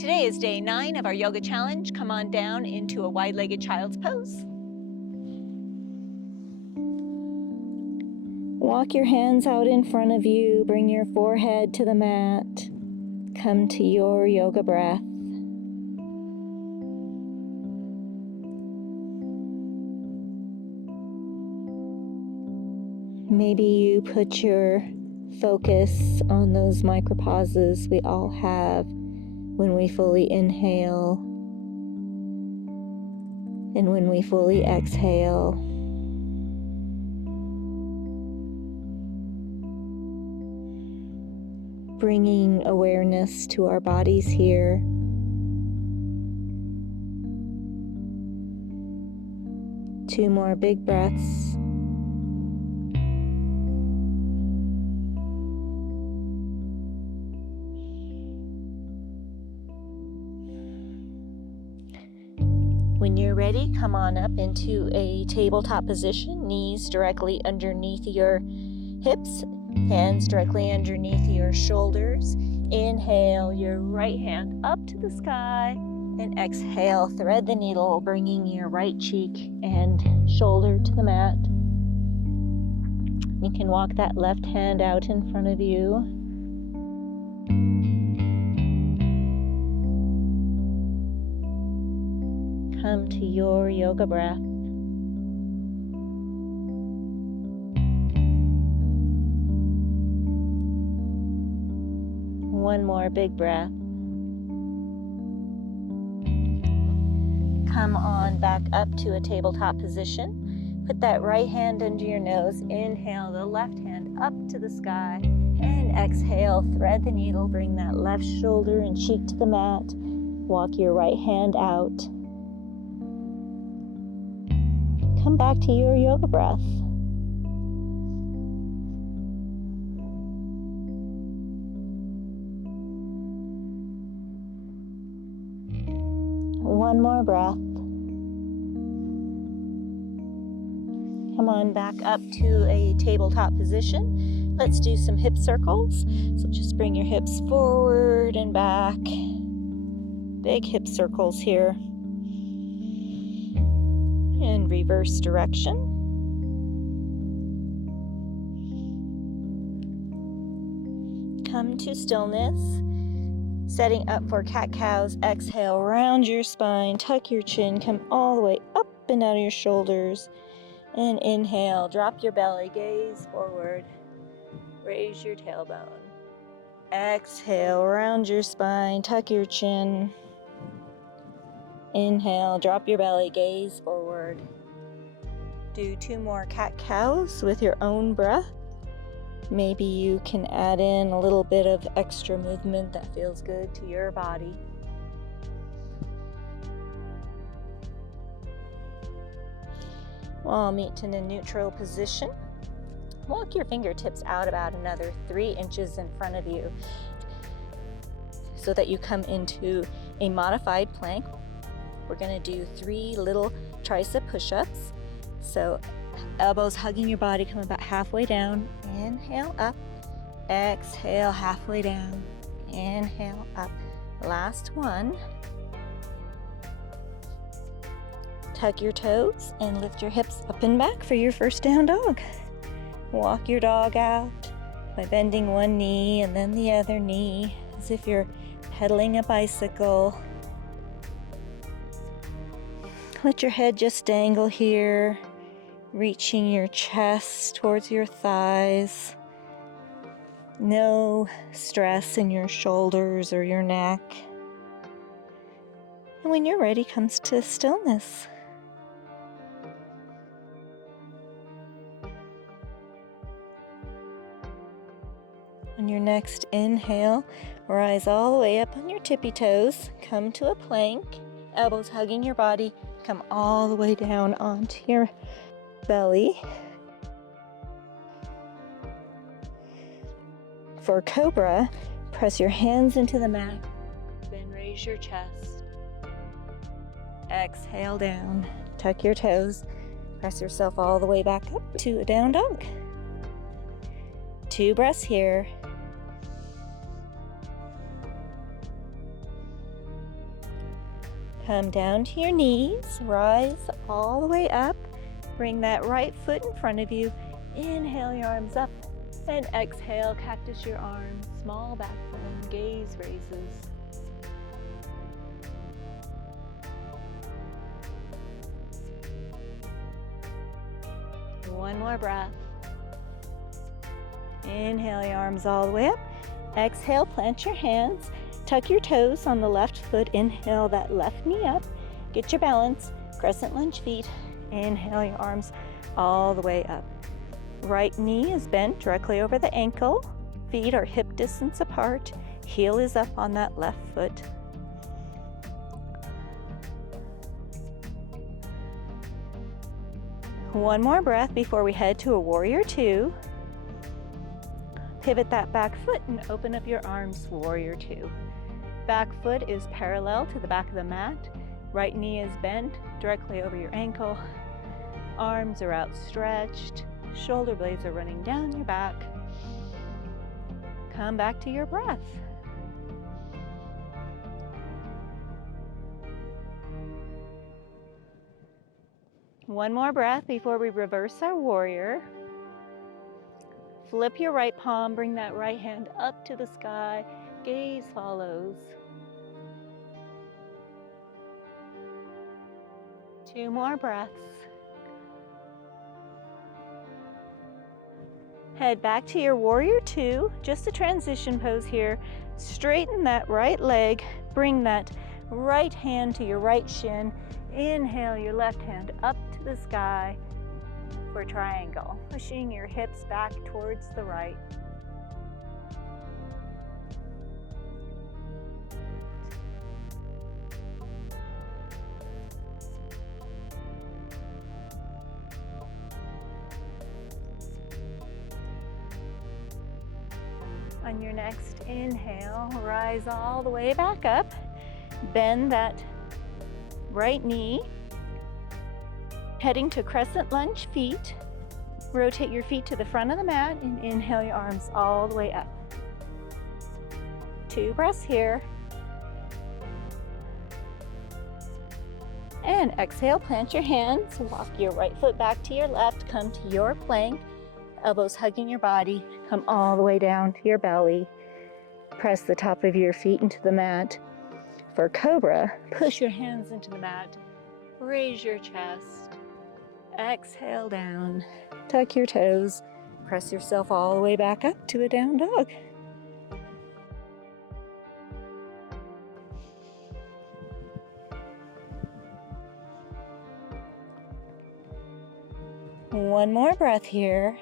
Today is day 9 of our yoga challenge. Come on down into a wide-legged child's pose. Walk your hands out in front of you. Bring your forehead to the mat. Come to your yoga breath. Maybe you put your focus on those micropauses we all have when we fully inhale and when we fully exhale. Bringing awareness to our bodies here. Two more big breaths. When you're ready, come on up into a tabletop position, knees directly underneath your hips, hands directly underneath your shoulders. Inhale your right hand up to the sky, and exhale, thread the needle, bringing your right cheek and shoulder to the mat. You can walk that left hand out in front of you. Come to your yoga breath. One more big breath. Come on back up to a tabletop position. Put that right hand under your nose. Inhale the left hand up to the sky. And exhale, thread the needle. Bring that left shoulder and cheek to the mat. Walk your right hand out. Come back to your yoga breath. One more breath. Come on back up to a tabletop position. Let's do some hip circles. So just bring your hips forward and back. Big hip circles here. In reverse direction. Come to stillness. Setting up for cat-cows. Exhale, round your spine, tuck your chin, come all the way up and out of your shoulders. And inhale, drop your belly, gaze forward. Raise your tailbone. Exhale, round your spine, tuck your chin. Inhale, drop your belly, gaze forward. Do 2 more cat-cows with your own breath. Maybe you can add in a little bit of extra movement that feels good to your body. We'll meet in a neutral position. Walk your fingertips out about another 3 inches in front of you so that you come into a modified plank. We're going to do 3 little tricep push-ups. So elbows hugging your body, come about halfway down. Inhale up. Exhale, halfway down. Inhale up. Last one. Tuck your toes and lift your hips up and back for your first down dog. Walk your dog out by bending one knee and then the other knee as if you're pedaling a bicycle. Let your head just dangle here, reaching your chest towards your thighs. No stress in your shoulders or your neck. And when you're ready, comes to stillness. On your next inhale, rise all the way up on your tippy toes. Come to a plank, elbows hugging your body. Come all the way down onto your belly. For Cobra, press your hands into the mat. Then raise your chest. Exhale down. Tuck your toes. Press yourself all the way back up to a down dog. 2 breaths here. Come down to your knees, rise all the way up. Bring that right foot in front of you. Inhale your arms up and exhale, cactus your arms, small back bend, gaze raises. One more breath. Inhale your arms all the way up. Exhale, plant your hands. Tuck your toes on the left foot. Inhale that left knee up. Get your balance. Crescent lunge feet. Inhale your arms all the way up. Right knee is bent directly over the ankle. Feet are hip distance apart. Heel is up on that left foot. One more breath before we head to a warrior two. Pivot that back foot and open up your arms, warrior two. Back foot is parallel to the back of the mat. Right knee is bent directly over your ankle. Arms are outstretched. Shoulder blades are running down your back. Come back to your breath. One more breath before we reverse our warrior. Flip your right palm, bring that right hand up to the sky. Gaze follows. Two more breaths. Head back to your warrior two, just a transition pose here. Straighten that right leg, bring that right hand to your right shin. Inhale your left hand up to the sky for triangle, pushing your hips back towards the right. On your next inhale, rise all the way back up. Bend that right knee, heading to crescent lunge feet. Rotate your feet to the front of the mat and inhale your arms all the way up. Two breaths here. And exhale, plant your hands, walk your right foot back to your left, come to your plank, elbows hugging your body, come all the way down to your belly. Press the top of your feet into the mat. For cobra, push your hands into the mat, raise your chest, exhale down, tuck your toes, press yourself all the way back up to a down dog. One more breath here.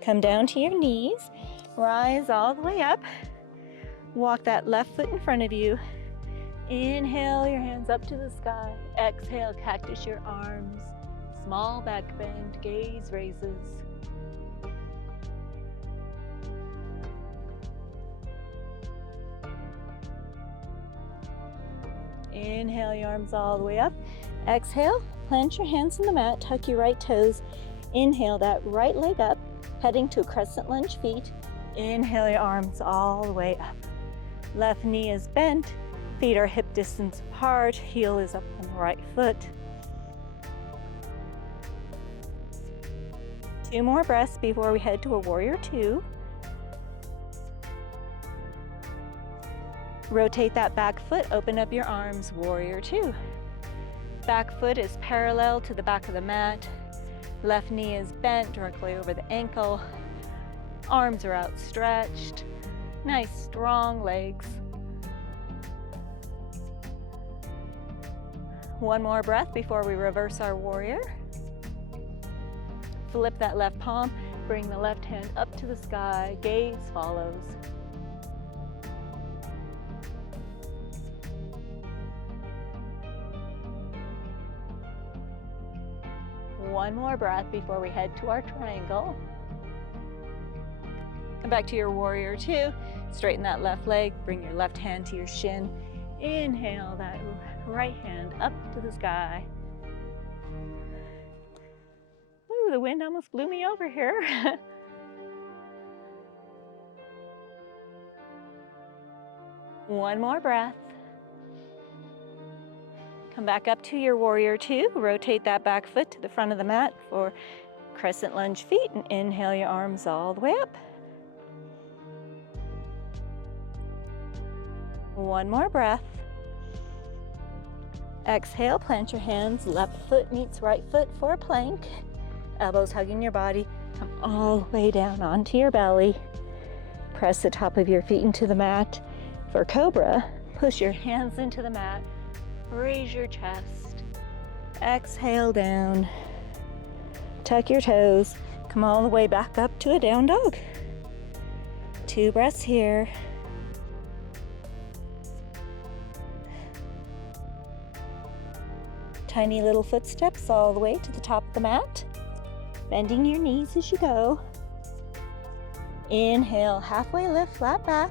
Come down to your knees, rise all the way up. Walk that left foot in front of you. Inhale your hands up to the sky. Exhale, cactus your arms. Small back bend, gaze raises. Inhale your arms all the way up. Exhale, plant your hands in the mat, tuck your right toes. Inhale that right leg up, heading to crescent lunge feet. Inhale your arms all the way up. Left knee is bent, feet are hip distance apart, heel is up on the right foot. Two more breaths before we head to a warrior two. Rotate that back foot, open up your arms, warrior two. Back foot is parallel to the back of the mat. Left knee is bent directly over the ankle. Arms are outstretched. Nice strong legs. One more breath before we reverse our warrior. Flip that left palm, bring the left hand up to the sky, gaze follows. One more breath before we head to our triangle. Come back to your warrior two. Straighten that left leg, bring your left hand to your shin. Inhale that right hand up to the sky. Ooh, the wind almost blew me over here. One more breath. Come back up to your warrior two. Rotate that back foot to the front of the mat for crescent lunge feet, and inhale your arms all the way up. One more breath. Exhale, plant your hands, left foot meets right foot for a plank. Elbows hugging your body. Come all the way down onto your belly. Press the top of your feet into the mat. For cobra, push your hands into the mat. Raise your chest. Exhale down. Tuck your toes. Come all the way back up to a down dog. 2 breaths here. Tiny little footsteps all the way to the top of the mat. Bending your knees as you go. Inhale, halfway lift, flat back.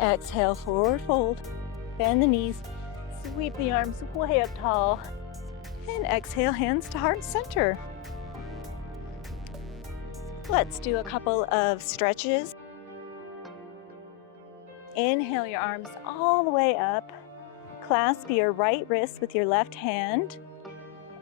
Exhale, forward fold. Bend the knees. Sweep the arms way up tall. And exhale, hands to heart center. Let's do a couple of stretches. Inhale your arms all the way up. Clasp your right wrist with your left hand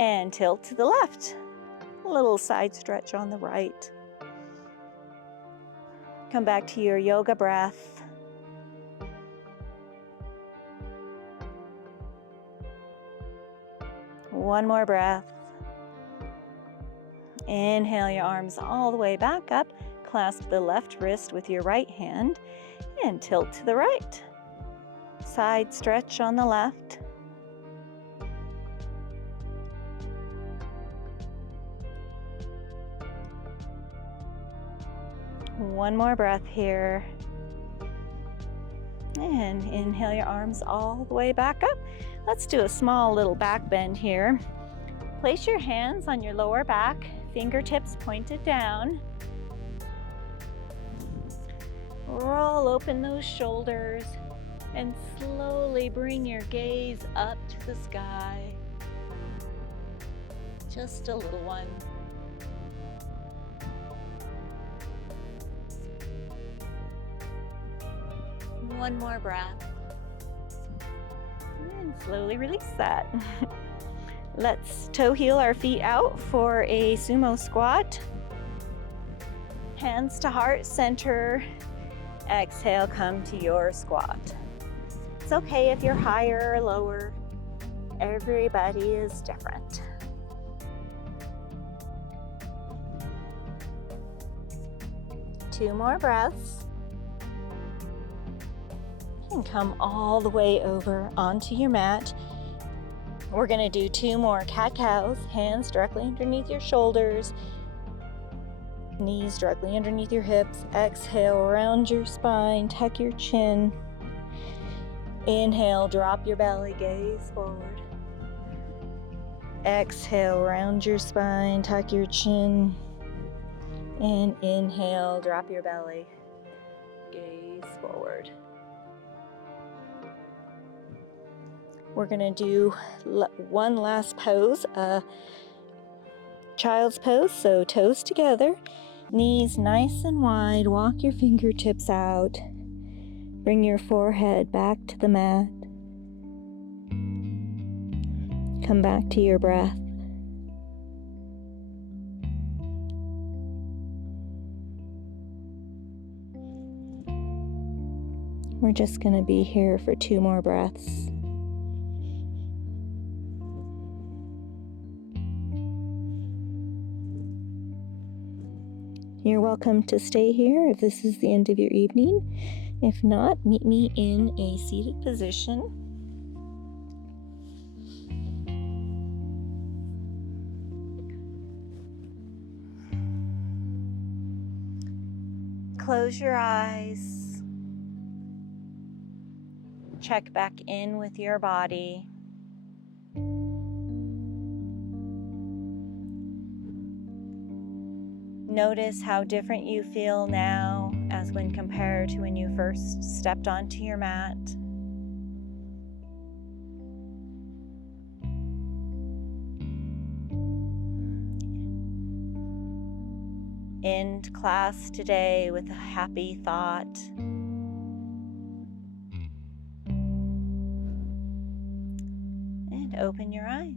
and tilt to the left. A little side stretch on the right. Come back to your yoga breath. One more breath. Inhale your arms all the way back up. Clasp the left wrist with your right hand and tilt to the right. Side stretch on the left. One more breath here. And inhale your arms all the way back up. Let's do a small little back bend here. Place your hands on your lower back, fingertips pointed down. Roll open those shoulders and slowly bring your gaze up to the sky. Just a little one. One more breath. And slowly release that. Let's toe heel our feet out for a sumo squat. Hands to heart center. Exhale, come to your squat. It's okay if you're higher or lower. Everybody is different. Two more breaths. And come all the way over onto your mat. We're going to do 2 more cat-cows. Hands directly underneath your shoulders. Knees directly underneath your hips. Exhale, round your spine, tuck your chin. Inhale, drop your belly, gaze forward. Exhale, round your spine, tuck your chin. And inhale, drop your belly, gaze forward. We're going to do one last pose, child's pose, so toes together, knees nice and wide, walk your fingertips out, bring your forehead back to the mat, come back to your breath. We're just going to be here for 2 more breaths. You're welcome to stay here if this is the end of your evening. If not, meet me in a seated position. Close your eyes. Check back in with your body. Notice how different you feel now as when compared to when you first stepped onto your mat. End class today with a happy thought. And open your eyes.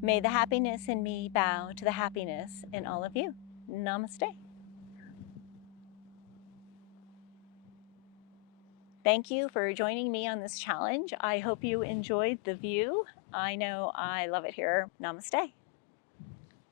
May the happiness in me bow to the happiness in all of you. Namaste. Thank you for joining me on this challenge. I hope you enjoyed the view. I know I love it here. Namaste.